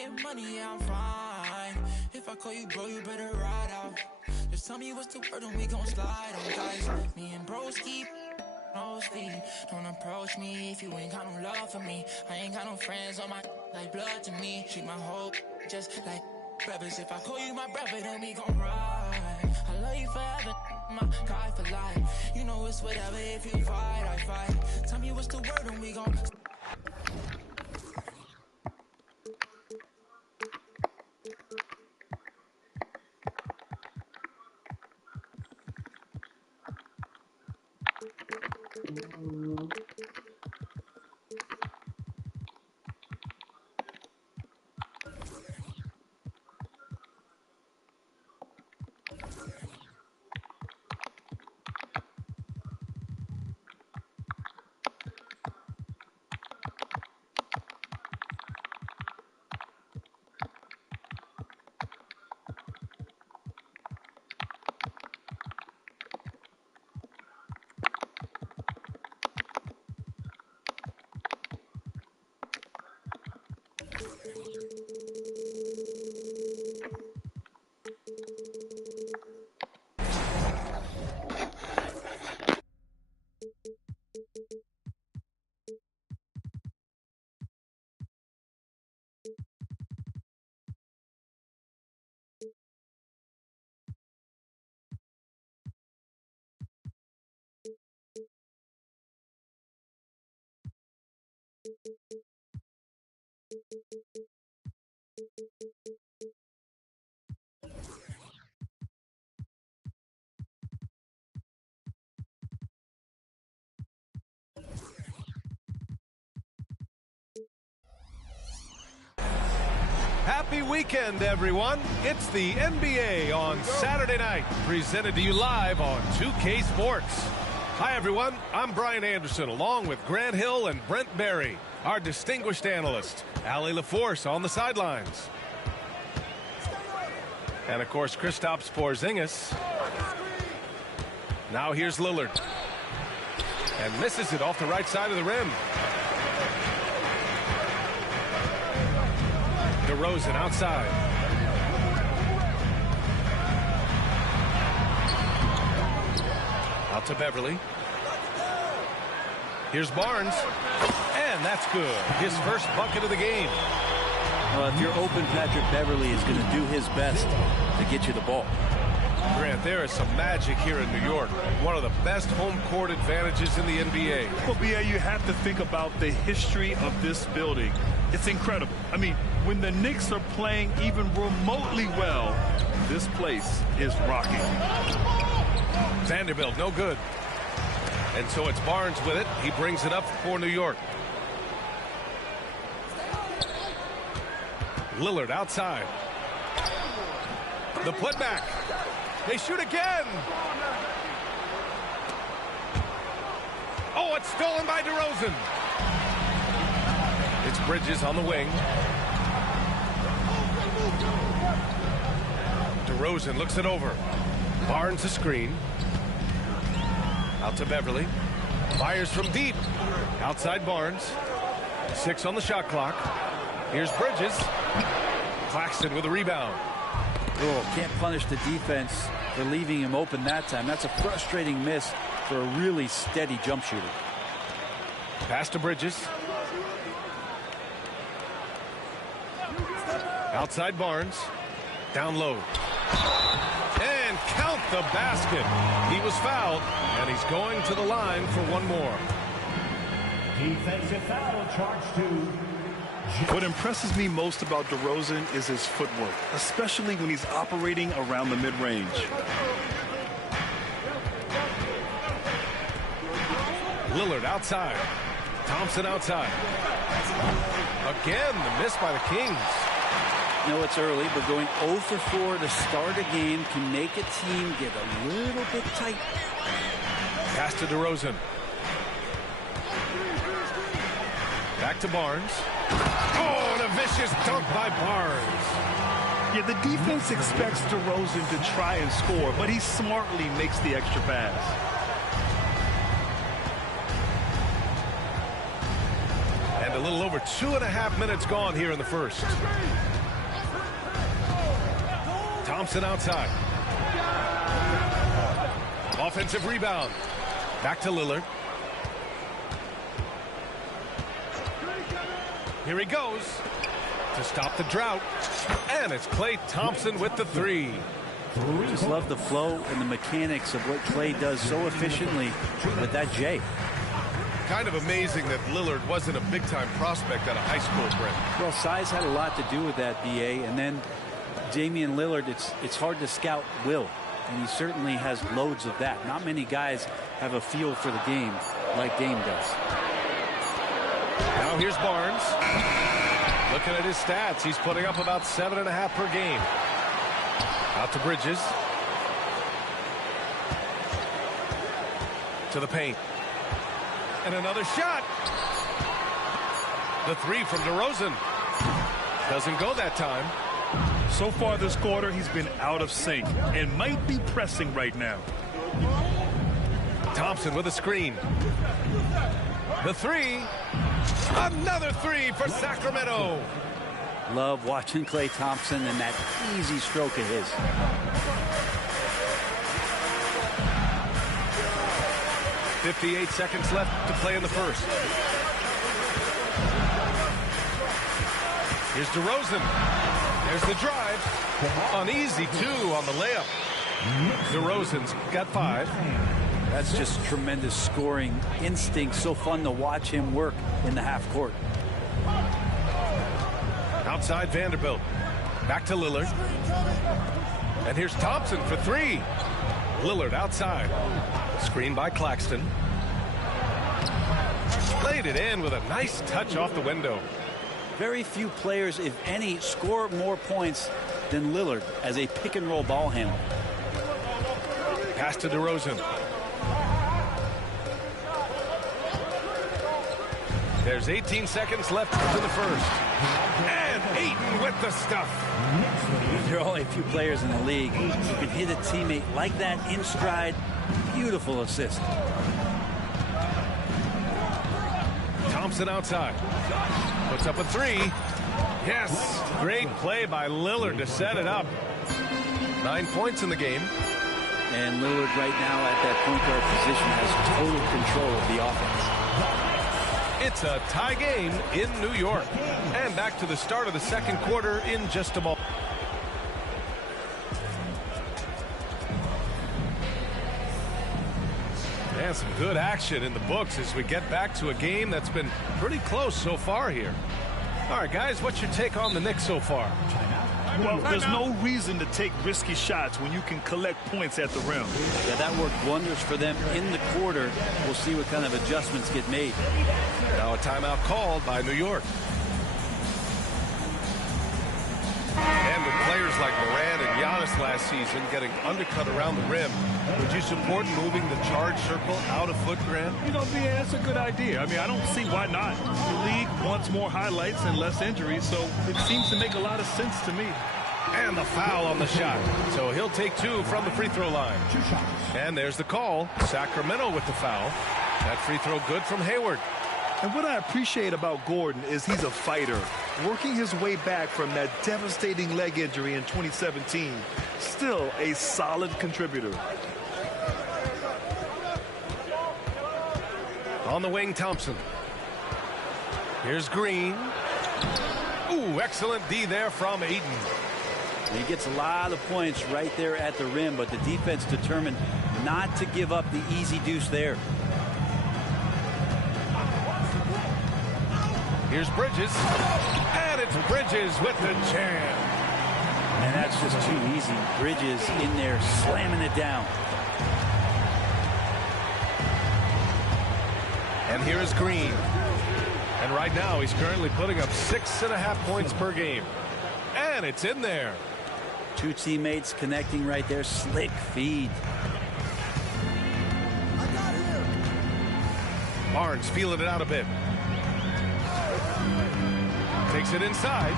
get money, yeah, I'm fine. If I call you bro, you better ride out. Just tell me what's the word and we gon' slide on guys. Me and bros keep no sleep. Don't approach me if you ain't got no love for me. I ain't got no friends on my like blood to me. Treat my hope just like brothers. If I call you my brother, then we gon' ride. I love you forever, my guy for life. You know it's whatever, if you fight, I fight. Tell me what's the word and we gon' Happy weekend, everyone. It's the NBA on Saturday night, presented to you live on 2K Sports. Hi, everyone. I'm Brian Anderson, along with Grant Hill and Brent Barry, our distinguished analyst, Allie LaForce on the sidelines. And, of course, Kristaps Porzingis. Now here's Lillard. And misses it off the right side of the rim. DeRozan outside. Out to Beverly. Here's Barnes. And that's good. His first bucket of the game. Well, if you're open, Patrick Beverly is going to do his best to get you the ball. Grant, there is some magic here in New York. One of the best home court advantages in the NBA. Well, BA, you have to think about the history of this building. It's incredible. I mean, when the Knicks are playing even remotely well, this place is rocking. Vanderbilt, no good. And so it's Barnes with it. He brings it up for New York. Lillard outside. The putback. They shoot again. Oh, it's stolen by DeRozan. It's Bridges on the wing. DeRozan looks it over. Barnes a screen. Out to Beverly. Fires from deep. Outside Barnes. 6 on the shot clock. Here's Bridges. Claxton with a rebound. Oh, can't punish the defense for leaving him open that time. That's a frustrating miss for a really steady jump shooter. Pass to Bridges. Outside Barnes. Down low. And count the basket. He was fouled, and he's going to the line for one more. Defensive foul charged to. What impresses me most about DeRozan is his footwork, especially when he's operating around the mid-range. Lillard outside. Thompson outside. Again, the miss by the Kings. I know it's early, but going 0 for 4 to start a game can make a team get a little bit tight. Pass to DeRozan. Back to Barnes. Oh, and a vicious dunk by Barnes. Yeah, the defense expects DeRozan to try and score, but he smartly makes the extra pass. And a A little over 2.5 minutes gone here in the first. Thompson outside. Offensive rebound. Back to Lillard. Here he goes to stop the drought. And it's Klay Thompson with the three. Just love the flow and the mechanics of what Klay does so efficiently with that J. Kind of amazing that Lillard wasn't a big-time prospect out of high school, Brent. Well, size had a lot to do with that, BA. And then Damian Lillard, it's hard to scout will. And he certainly has loads of that. Not many guys have a feel for the game like Dame does. Now here's Barnes. Looking at his stats, he's putting up about 7.5 per game. Out to Bridges. To the paint. And another shot. The three from DeRozan. Doesn't go that time. So far this quarter, he's been out of sync and might be pressing right now. Thompson with a screen. The three. Another three for Sacramento. Love watching Klay Thompson and that easy stroke of his. .58 seconds left to play in the first. Here's DeRozan. There's the drive. An easy two on the layup. DeRozan's got 5. That's just tremendous scoring instinct. So fun to watch him work in the half court. Outside Vanderbilt. Back to Lillard. And here's Thompson for 3. Lillard outside. Screen by Claxton. Laid it in with a nice touch off the window. Very few players, if any, score more points than Lillard as a pick-and-roll ball handler. Pass to DeRozan. There's 18 seconds left to the first. And Ayton with the stuff. There are only a few players in the league who can hit a teammate like that in stride. Beautiful assist. Thompson outside. Puts up a 3. Yes. Great play by Lillard to set it up. 9 points in the game. And Lillard right now at that point guard position has total control of the offense. It's a tie game in New York. And back to the start of the second quarter in just a moment. And some good action in the books as we get back to a game that's been pretty close so far here. All right, guys, what's your take on the Knicks so far? Well, there's no reason to take risky shots when you can collect points at the rim. Yeah, that worked wonders for them in the quarter. We'll see what kind of adjustments get made. Now a timeout called by New York. And with players like Morant and Giannis last season getting undercut around the rim, would you support moving the charge circle out of foot, Grant? You know, BA, that's a good idea. I mean, I don't see why not. The league wants more highlights and less injuries, so it seems to make a lot of sense to me. And the foul on the shot. So he'll take 2 from the free throw line. And there's the call. Sacramento with the foul. That free throw good from Hayward. And what I appreciate about Gordon is he's a fighter, working his way back from that devastating leg injury in 2017. Still a solid contributor. On the wing, Thompson. Here's Green. Ooh, excellent D there from Ayton. He gets a lot of points right there at the rim, but the defense determined not to give up the easy deuce there. Here's Bridges. And it's Bridges with the jam. And that's just too easy. Bridges in there slamming it down. And here is Green. And right now he's currently putting up 6.5 points per game. And it's in there. 2 teammates connecting right there. Slick feed. Barnes feeling it out a bit. Takes it inside.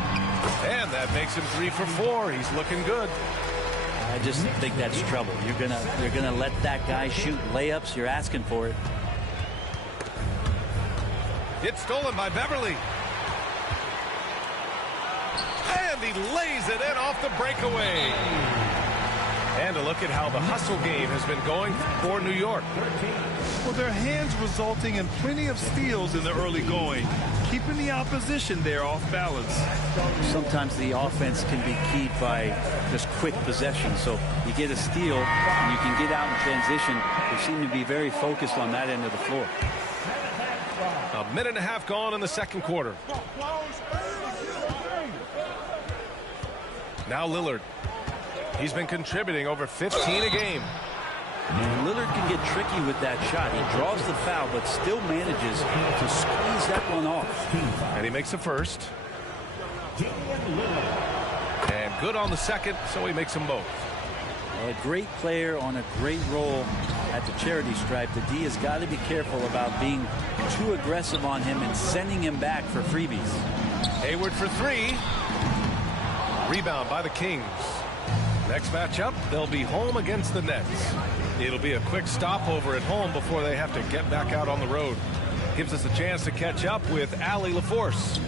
And that makes him 3 for 4. He's looking good. I just think that's trouble. You're gonna let that guy shoot layups. You're asking for it. It's stolen by Beverly. And he lays it in off the breakaway. And a look at how the hustle game has been going for New York. Well, their hands resulting in plenty of steals in the early going, keeping the opposition there off balance. Sometimes the offense can be keyed by just quick possession. So you get a steal and you can get out in transition. They seem to be very focused on that end of the floor. A minute and a half gone in the second quarter. Now Lillard. He's been contributing over 15 a game. And Lillard can get tricky with that shot. He draws the foul, but still manages to squeeze that one off. And he makes the first. And good on the second, so he makes them both. A great player on a great role at the charity stripe. The D has got to be careful about being too aggressive on him and sending him back for freebies. Hayward for three. Rebound by the Kings. Next matchup, they'll be home against the Nets. It'll be a quick stopover at home before they have to get back out on the road. Gives us a chance to catch up with Allie LaForce.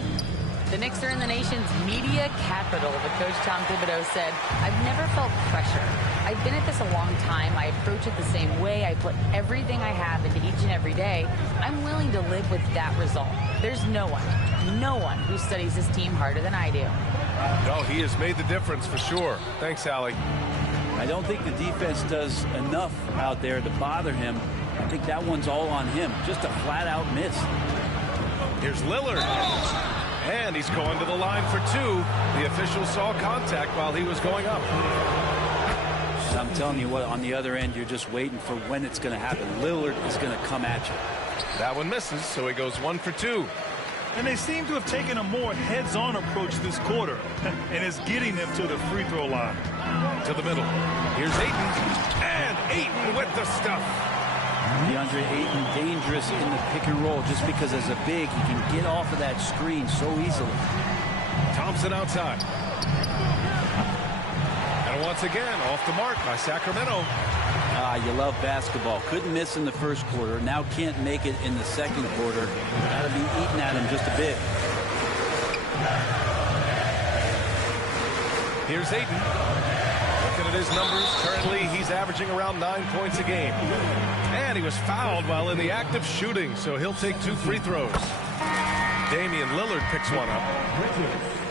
The Knicks are in the nation's media capital, but Coach Tom Thibodeau said, I've never felt pressure. I've been at this a long time. I approach it the same way. I put everything I have into each and every day. I'm willing to live with that result. There's no one who studies this team harder than I do. No, he has made the difference for sure. Thanks, Allie. I don't think the defense does enough out there to bother him. I think that one's all on him. Just a flat-out miss. Here's Lillard. And he's going to the line for two. The official saw contact while he was going up. I'm telling you what, on the other end, you're just waiting for when it's going to happen. Lillard is going to come at you. That one misses, so he goes 1 for 2. And they seem to have taken a more heads-on approach this quarter, and it's getting them to the free throw line. To the middle. Here's Ayton. And Ayton with the stuff. DeAndre Ayton dangerous in the pick and roll just because as a big, he can get off of that screen so easily. Thompson outside. And once again, off the mark by Sacramento. You love basketball. Couldn't miss in the first quarter. Now can't make it in the second quarter. Got to be eating at him just a bit. Here's Ayton. Looking at his numbers, currently he's averaging around 9 points a game. And he was fouled while in the act of shooting, so he'll take 2 free throws. Damian Lillard picks one up.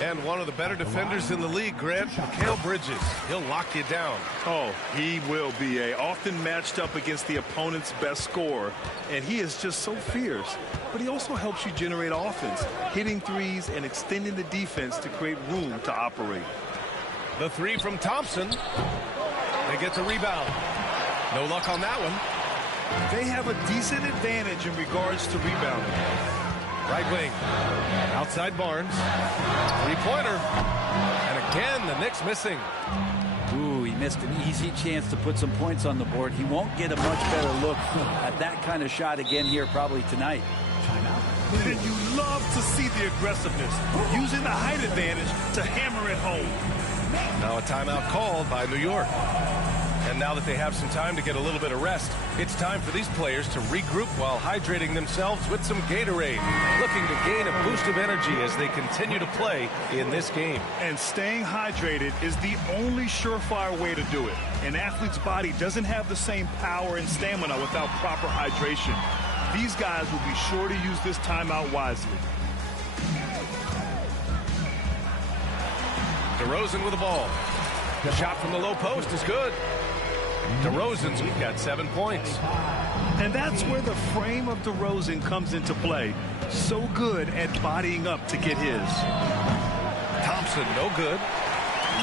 And one of the better defenders in the league, Grant, Mikal Bridges. He'll lock you down. Oh, he will be often matched up against the opponent's best scorer. And he is just so fierce. But he also helps you generate offense, hitting threes and extending the defense to create room to operate. The three from Thompson. They get the rebound. No luck on that one. They have a decent advantage in regards to rebounding. Right wing. Outside Barnes. Three-pointer. And again, the Knicks missing. Ooh, he missed an easy chance to put some points on the board. He won't get a much better look at that kind of shot again here probably tonight. And you love to see the aggressiveness, using the height advantage to hammer it home. Now a timeout called by New York. And now that they have some time to get a little bit of rest, it's time for these players to regroup while hydrating themselves with some Gatorade, looking to gain a boost of energy as they continue to play in this game. And staying hydrated is the only surefire way to do it. An athlete's body doesn't have the same power and stamina without proper hydration. These guys will be sure to use this timeout wisely. DeRozan with the ball. The shot from the low post is good. DeRozan's got 7 points. And that's where the frame of DeRozan comes into play. So good at bodying up to get his. Thompson, no good.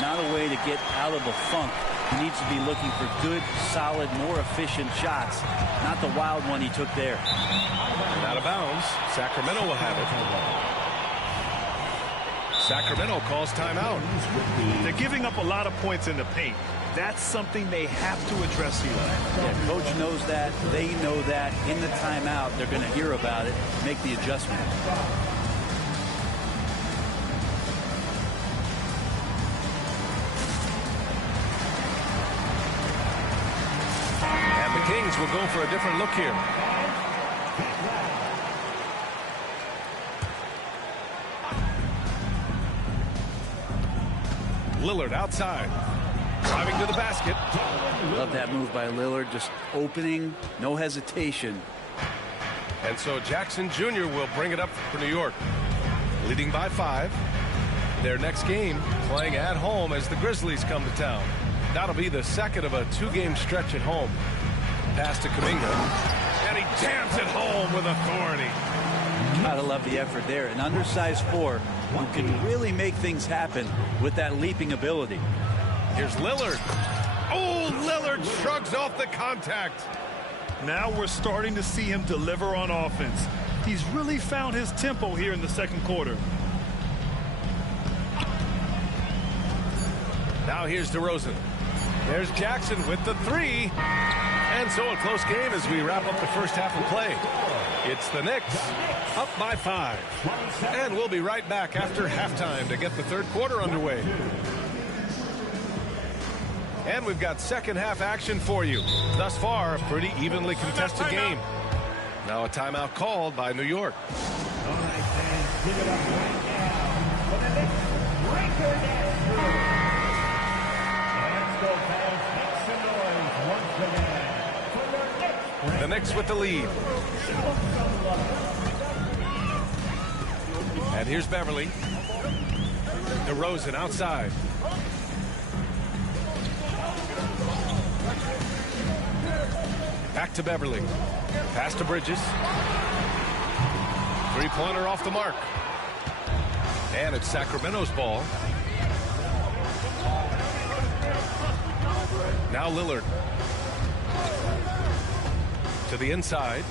Not a way to get out of a funk. He needs to be looking for good, solid, more efficient shots. Not the wild one he took there. And out of bounds. Sacramento will have it. Sacramento calls timeout. They're giving up a lot of points in the paint. That's something they have to address, Eli. Yeah, coach knows that. They know that. In the timeout, they're going to hear about it, make the adjustment. And the Kings will go for a different look here. Lillard outside. Driving to the basket. Love that move by Lillard. Just opening, no hesitation. And so Jackson Jr. will bring it up for New York. Leading by 5. Their next game playing at home as the Grizzlies come to town. That'll be the second of a 2-game stretch at home. Pass to Kuminga. And he jams it home with authority. Gotta love the effort there. An undersized 4 who can really make things happen with that leaping ability. Here's Lillard. Oh, Lillard shrugs off the contact. Now we're starting to see him deliver on offense. He's really found his tempo here in the second quarter. Now here's DeRozan. There's Jackson with the 3. And so a close game as we wrap up the first half of play. It's the Knicks up by 5. And we'll be right back after halftime to get the third quarter underway. And we've got second half action for you. Thus far, a pretty evenly contested game. Now a timeout called by New York. All right, fans, give it up right now for the Knicks record dance. Let's go, fans. Make some noise once again for your Knicks. The Knicks with the lead. And here's Beverly. DeRozan outside. Back to Beverly. Pass to Bridges. 3-pointer off the mark. And it's Sacramento's ball. Now Lillard. To the inside.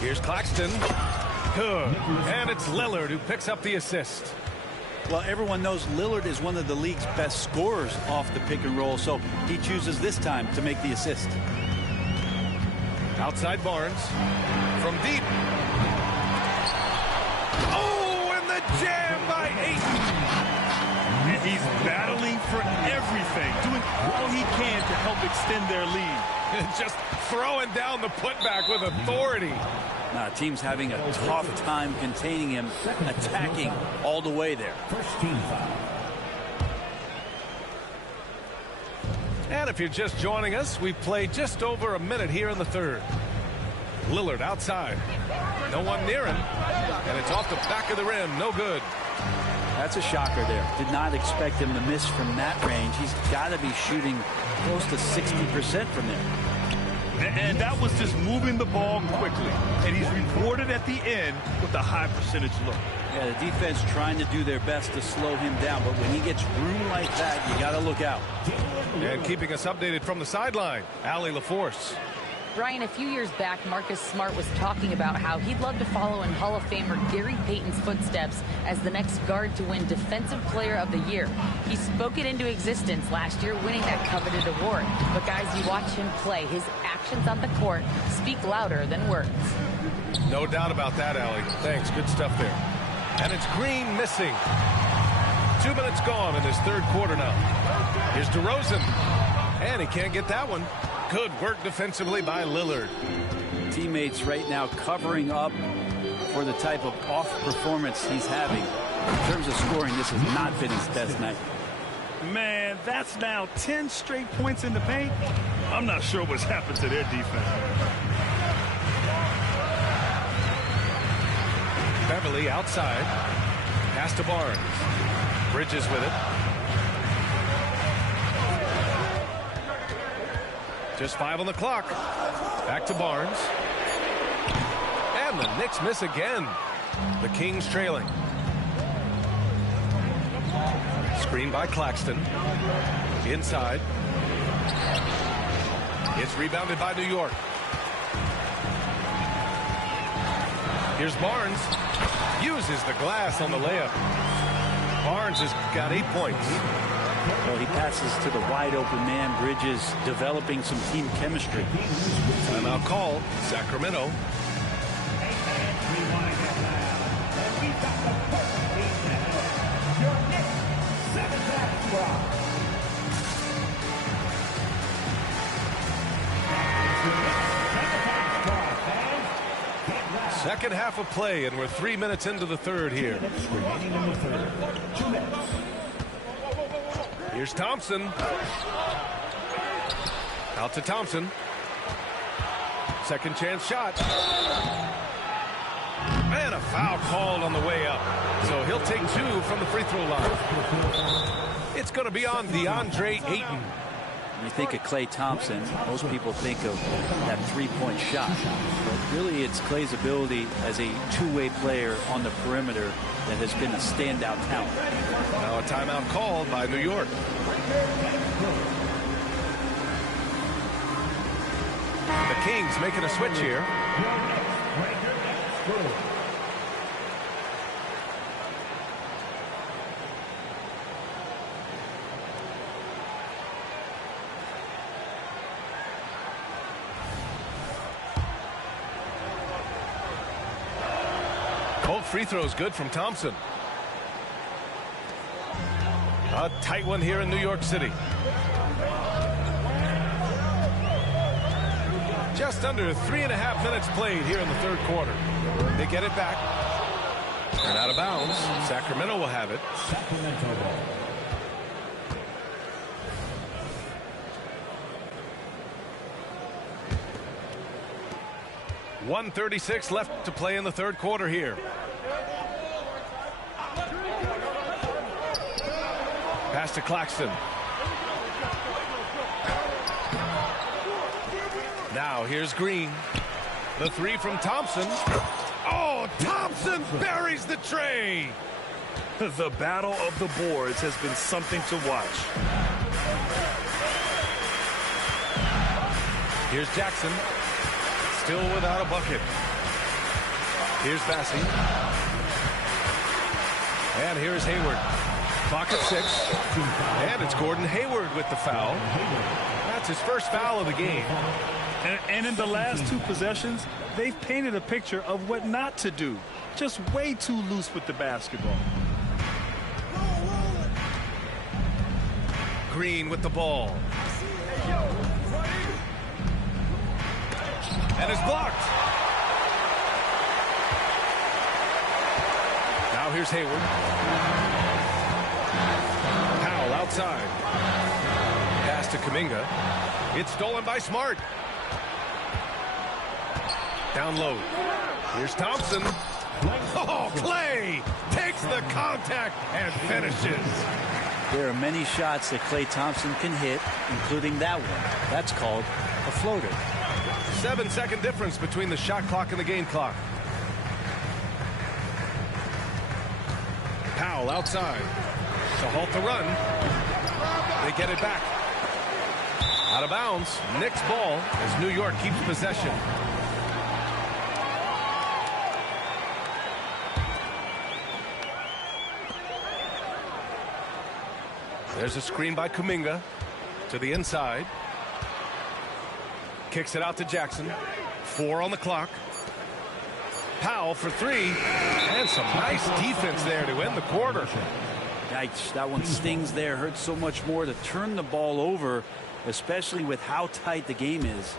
Here's Claxton. Good. And it's Lillard who picks up the assist. Well, everyone knows Lillard is one of the league's best scorers off the pick and roll, so he chooses this time to make the assist. Outside Barnes. From deep. Oh, and the jam by Ayton. And he's battling for everything, doing all he can to help extend their lead. Just throwing down the putback with authority. Team's having a tough time containing him, attacking all the way there. First team foul. And if you're just joining us, we've played just over a minute here in the third. Lillard outside. No one near him. And it's off the back of the rim. No good. That's a shocker there. Did not expect him to miss from that range. He's got to be shooting close to 60% from there. And that was just moving the ball quickly. And he's rewarded at the end with a high percentage look. Yeah, the defense trying to do their best to slow him down. But when he gets room like that, you got to look out. And keeping us updated from the sideline, Allie LaForce. Brian, a few years back, Marcus Smart was talking about how he'd love to follow in Hall of Famer Gary Payton's footsteps as the next guard to win Defensive Player of the Year. He spoke it into existence last year, winning that coveted award. But guys, you watch him play. His actions on the court speak louder than words. No doubt about that, Allie. Thanks. Good stuff there. And it's Green missing. 2 minutes gone in this third quarter now. Here's DeRozan. And he can't get that one. Good work defensively by Lillard. Teammates right now covering up for the type of off performance he's having. In terms of scoring, this has not been his best night. Man, that's now 10 straight points in the paint. I'm not sure what's happened to their defense. Beverly outside. Pass to Barnes. Bridges with it. Just 5 on the clock. Back to Barnes. And the Knicks miss again. The Kings trailing. Screen by Claxton. Inside. It's rebounded by New York. Here's Barnes. Uses the glass on the layup. Barnes has got 8 points. Well, he passes to the wide open man. Bridges developing some team chemistry. Timeout call. Sacramento. Second half of play, and we're 3 minutes into the third here. Here's Thompson. Out to Thompson. Second chance shot. And a foul called on the way up. So he'll take 2 from the free throw line. It's going to be on DeAndre Ayton. When you think of Klay Thompson, most people think of that three-point shot. But really, it's Klay's ability as a two-way player on the perimeter that has been a standout talent. Now a timeout called by New York. The Kings making a switch here. Both free throws good from Thompson. A tight one here in New York City. Just under 3.5 minutes played here in the third quarter. They get it back. And out of bounds. Sacramento will have it. Sacramento. 1:36 left to play in the third quarter here. Pass to Claxton. Now here's Green. The three from Thompson. Oh, Thompson buries the tray. The battle of the boards has been something to watch. Here's Jackson. Still without a bucket. Here's Bassey. And here's Hayward. Clock at 6. And it's Gordon Hayward with the foul. That's his first foul of the game. And in the last two possessions, they've painted a picture of what not to do. Just way too loose with the basketball. Green with the ball. And is blocked. Now here's Hayward. Powell outside. Pass to Kuminga. It's stolen by Smart. Down low. Here's Thompson. Oh, Klay takes the contact and finishes. There are many shots that Klay Thompson can hit, including that one. That's called a floater. 7-second difference between the shot clock and the game clock. Powell outside to halt the run. They get it back. Out of bounds. Knicks ball as New York keeps possession. There's a screen by Kuminga to the inside. Kicks it out to Jackson. 4 on the clock. Powell for 3. And some nice defense there to end the quarter. Yikes, that one stings there. Hurts so much more to turn the ball over, especially with how tight the game is.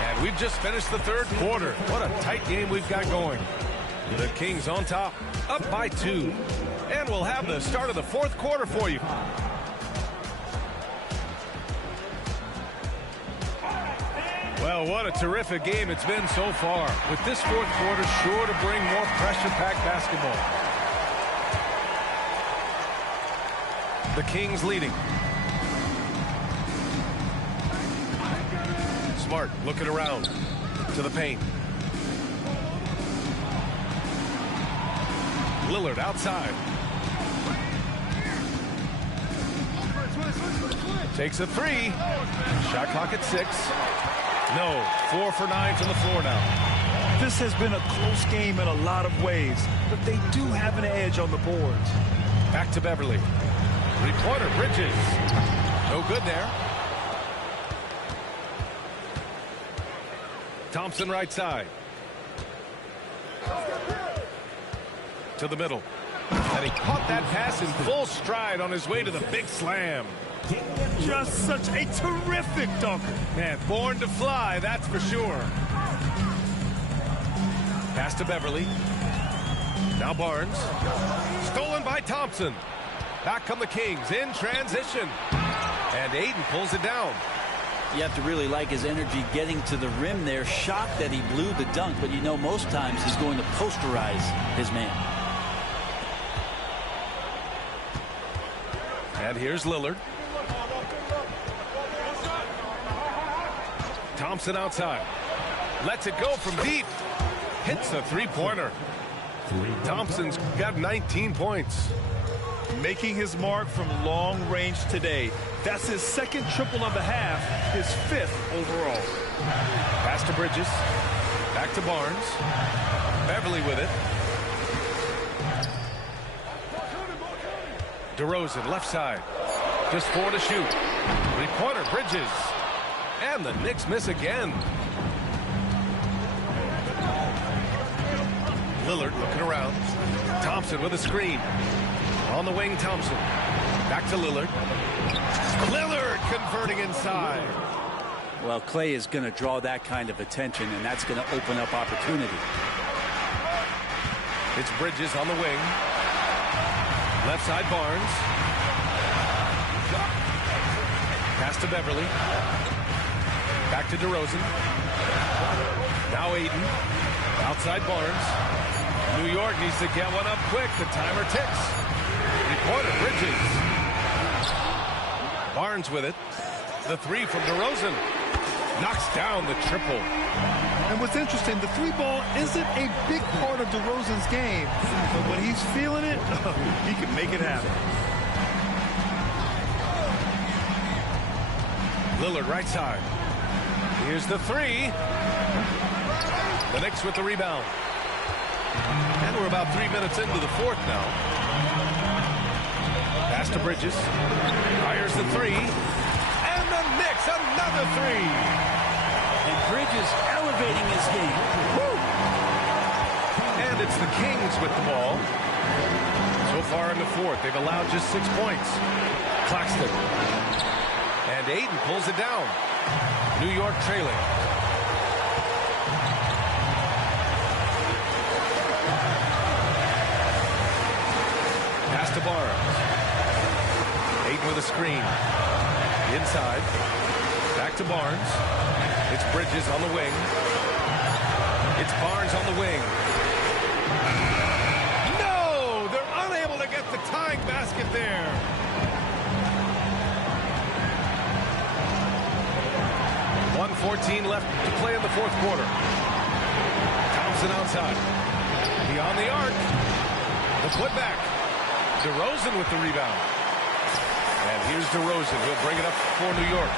And we've just finished the third quarter. What a tight game we've got going. The Kings on top, up by 2. And we'll have the start of the fourth quarter for you. Well, what a terrific game it's been so far. With this fourth quarter sure to bring more pressure-packed basketball. The Kings leading. Smart looking around to the paint. Lillard outside. Takes a 3. Shot clock at 6. No. 4 for 9 from the floor now. This has been a close game in a lot of ways, but they do have an edge on the boards. Back to Beverly. Three-pointer, Bridges. No good there. Thompson right side. To the middle. And he caught that pass in full stride on his way to the big slam. Just such a terrific dunker. Man, born to fly, that's for sure. Pass to Beverly. Now Barnes. Stolen by Thompson. Back come the Kings in transition. And Ayton pulls it down. You have to really like his energy getting to the rim there. Shocked that he blew the dunk, but you know most times he's going to posterize his man. And here's Lillard. Thompson outside. Lets it go from deep. Hits a three-pointer. Thompson's got 19 points. Making his mark from long range today. That's his second triple of the half, his 5th overall. Pass to Bridges. Back to Barnes. Beverly with it. DeRozan, left side. Just 4 to shoot. Three-pointer, Bridges. And the Knicks miss again. Lillard looking around. Thompson with a screen. On the wing, Thompson. Back to Lillard. Lillard converting inside. Well, Clay is going to draw that kind of attention, and that's going to open up opportunity. It's Bridges on the wing. Left side, Barnes. Pass to Beverly. Back to DeRozan. Now Ayton. Outside Barnes. New York needs to get one up quick. The timer ticks. Three-pointer, Bridges. Barnes with it. The three from DeRozan. Knocks down the triple. And what's interesting, the three ball isn't a big part of DeRozan's game, but when he's feeling it, he can make it happen. Lillard right side. Here's the three. The Knicks with the rebound. And we're about 3 minutes into the fourth now. Pass to Bridges. Fires the three. And the Knicks another three. And Bridges elevating his game. Woo! And it's the Kings with the ball. So far in the fourth, they've allowed just 6 points. Claxton. And Ayton pulls it down. New York trailing. Pass to Barnes. Ayton with a screen. Inside. Back to Barnes. It's Bridges on the wing. It's Barnes on the wing. No! They're unable to get the tying basket there. .14 left to play in the fourth quarter. Thompson outside. Beyond the arc. The putback. DeRozan with the rebound. And here's DeRozan. He'll bring it up for New York.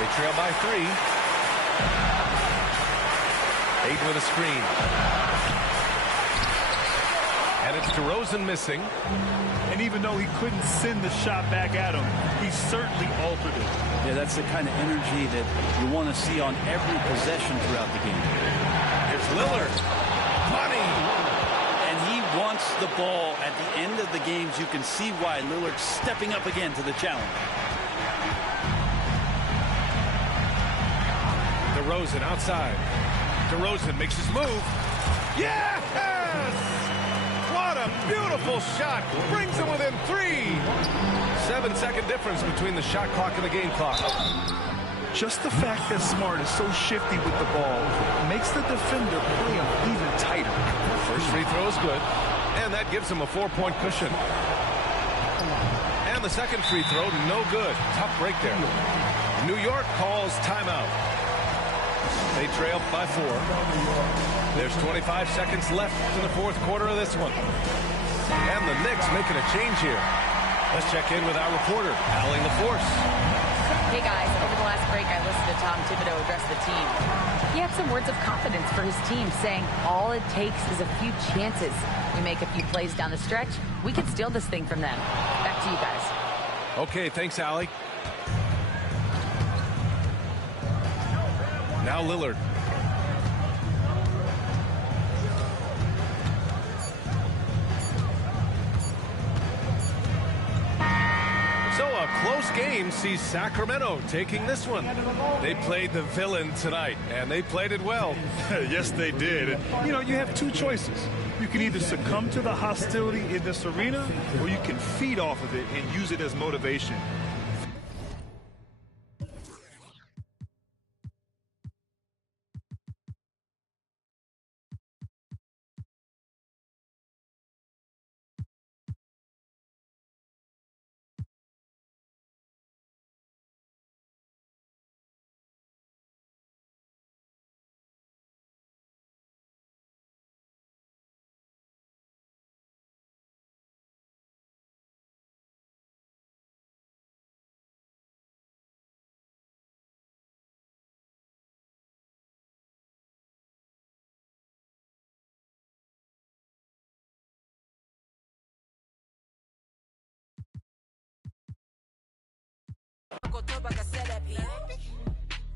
They trail by 3. Ayton with a screen. And it's DeRozan missing. And even though he couldn't send the shot back at him, he certainly altered it. Yeah, that's the kind of energy that you want to see on every possession throughout the game. Here's Lillard. Money. And he wants the ball at the end of the games. You can see why Lillard's stepping up again to the challenge. DeRozan outside. DeRozan makes his move. Yes! What a beautiful shot. Brings him within 3. 7-second difference between the shot clock and the game clock. Just the fact that Smart is so shifty with the ball makes the defender play him even tighter. First free throw is good, and that gives him a 4-point cushion. And the second free throw, no good. Tough break there. New York calls timeout. They trail by 4. There's 25 seconds left in the fourth quarter of this one. And the Knicks making a change here. Let's check in with our reporter, Allie LaForce. Hey guys, over the last break I listened to Tom Thibodeau address the team. He had some words of confidence for his team, saying all it takes is a few chances. We make a few plays down the stretch, we can steal this thing from them. Back to you guys. Okay, thanks, Allie. Now Lillard. So a close game sees Sacramento taking this one. They played the villain tonight, and they played it well. Yes, they did. And, you know, you have two choices. You can either succumb to the hostility in this arena, or you can feed off of it and use it as motivation.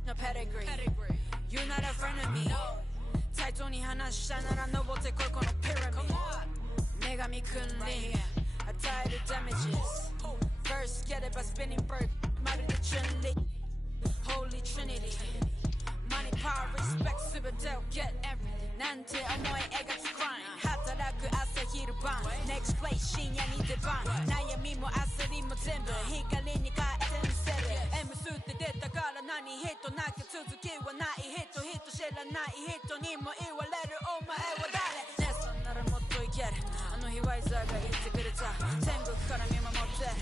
No pedigree. You're not a friend of me. 타이톤이 하나 샤나라 너보다 걸거는 pyramid. 내가 미큰리. I tie the damages. First get it by spinning bird. 말을 듣춘리. Holy Trinity. Money, power, respect, super dope, get everything. 나한테 어머의 애가 to grind. 하다라 그 아사히를 반. Next place 신년이 대반. 나의 미모 아싸리 뭐 전부 헷갈리니까 땐세대. 애무수 때 됐다가라 나니 히토 나게 수수기와 나이 히토 히토 실라 나이 히토 니모 이와 letter oh my 애와 달래. 내손 나를 못 보이게. I know he wise I got it to get it up. 생각하는 미만 못해.